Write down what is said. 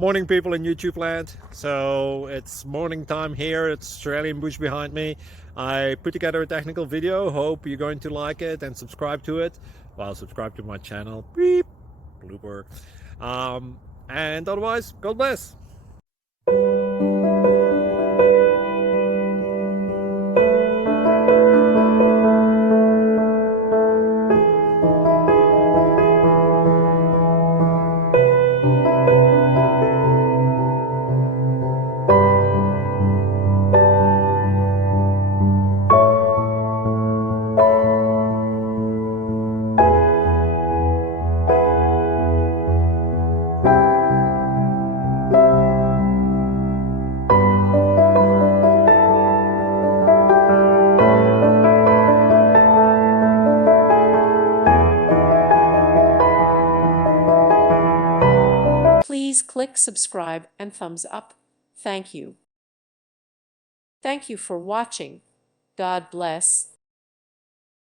Morning, people in YouTube land. So it's morning time here. It's Australian bush behind me. I put together a technical video. Hope you're going to like it and subscribe to it. Well, subscribe to my channel. Beep. Blooper. And otherwise, God bless. Please click subscribe and thumbs up. Thank you. Thank you for watching. God bless.